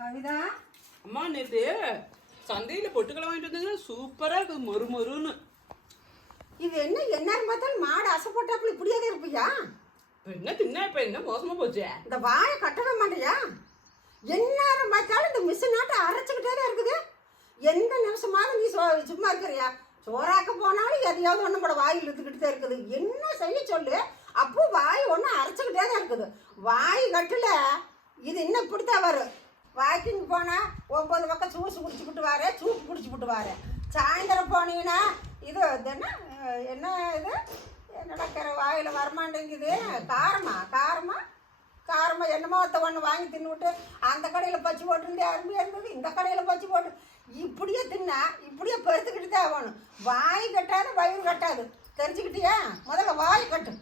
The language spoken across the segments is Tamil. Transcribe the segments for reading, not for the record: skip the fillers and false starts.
கவிதா, அம்மா நேத்து சந்தையில பொட்டுக்கடலை வாங்கிட்டு வந்தீங்க, சூப்பரா இருக்குது, மொறு மொறுன்னு. இது என்ன எந்நேரம் பார்த்தாலும் மாடு அசைப்போட்டாப்புல இப்படியாவே இருப்பியா? என்ன தின்னா இப்ப என்ன மோசமா போச்சு? இந்த வாயை கட்டவே மாட்டியா? எந்நேரம் பார்த்தாலும் இந்த மிஷின் நாட்டை அரைச்சிக்கிட்டே தான் இருக்குது. எந்த நிமிஷமாவது நீ சும்மா இருக்கிறியா? சோறாக்க போனாலும் எதையாவது ஒன்று கூட வாயில் இழுத்துக்கிட்டு தான் இருக்குது. என்ன செய்ய சொல்லு? அப்போ வாய் ஒன்று அரைச்சிக்கிட்டே தான் இருக்குது. வாய் கட்டல இது இன்னும் இப்படித்தான் வரும். வாக்கிங் போனால் 9 பக்கம் ஜூஸ் குடிச்சுக்கிட்டு வாரேன், சூப்பு குடிச்சுக்கிட்டு வாரேன். சாயந்தரம் போனீங்கன்னா இது என்ன இது நடக்கிற வாயில் வரமாட்டேங்குது. காரமா என்னமோ ஒன்று வாங்கி தின்னுவிட்டு அந்த கடையில் பச்சு போட்டுருந்தே அருமையாக இருந்தது, இந்த கடையில் பச்சு போட்டு இப்படியே தின்னா இப்படியே பெருத்துக்கிட்டு தான் ஆகணும். வாய் கட்டாது வயிறு கட்டாது, தெரிஞ்சுக்கிட்டியா? முதல்ல வாய் கட்டு.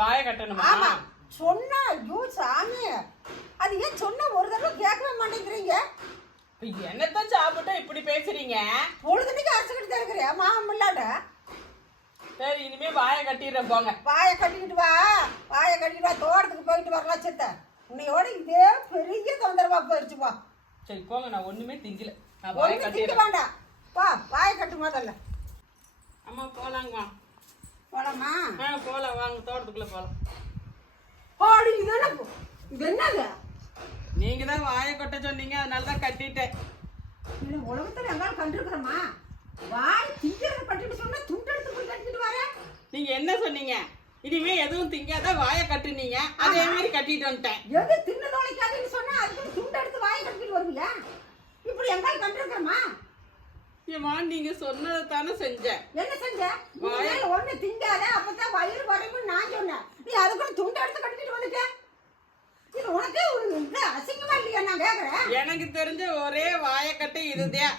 வாயை கட்டணுமா? ஆமா, சொன்னா ஐயோ சாமி, அது ஏன் சொன்னா ஒரு தடவை கேட்கவே மாட்டேங்கிறீங்க. என்னத்தான் சாப்பிட்டா இப்படி பேசுறீங்க? பொழுதுனைக்கு அரைச்சிக்கிட்டு தான் இருக்கிறியா மாமன் இல்லாட? சரி, இனிமே வாயை கட்டிடுறேன் போங்க. வாயை கட்டிக்கிட்டு வா, தோட்டத்துக்கு போயிட்டு வரலாம். சித்த உன்னையோட இதே பெரிய தொந்தரவா போயிடுச்சுப்பா. சரி போங்க, நான் ஒண்ணுமே திங்கல, நான் வாயை ஒன்றும் திங்க கட்டிடுறேன். வேண்டாம், வா வாயை கட்டு முதல்ல. அம்மா போலாங்கம்மா. போலாமா? போலாம், வாங்க தோட்டத்துக்குள்ள போலாம். ஓடி இது என்னது? நீங்க தான் வாயை கட்ட சொன்னீங்க, அதனாலதான் கட்டிட்டேன். இல்லை உலகத்தில் எங்காலும் கண்டிருக்கிறோமா? வாய் திங்கிறத கட்டிட்டு சொன்னா துண்டு எடுத்து போய் கட்டிட்டு வர. நீங்க என்ன சொன்னீங்க? இனிமே எதுவும் திங்காத வாயை கட்டுனீங்க, அதே மாதிரி கட்டிட்டு வந்துட்டேன். எது தின்னு தொலைக்காதுன்னு சொன்னா அதுக்கு துண்டு எடுத்து வாயை கட்டிட்டு வருவியா? இப்படி எங்காலும் கண்டிருக்கிறோமா? ஏமா நீங்க சொன்னதை தானே செஞ்சேன். என்ன செஞ்ச? ஒண்ணு திங்காத, அப்பதான் வயிறு குறையும் நான் சொன்னேன். நீ அதுக்குள்ள துண்டு எடுத்து கட்டிட்டு வந்துட்ட. இது உனக்கு அசிங்கமா இல்லையா? நான் கேக்குறேன். எனக்கு தெரிஞ்ச ஒரே வாயக்கட்டை இதுதான்.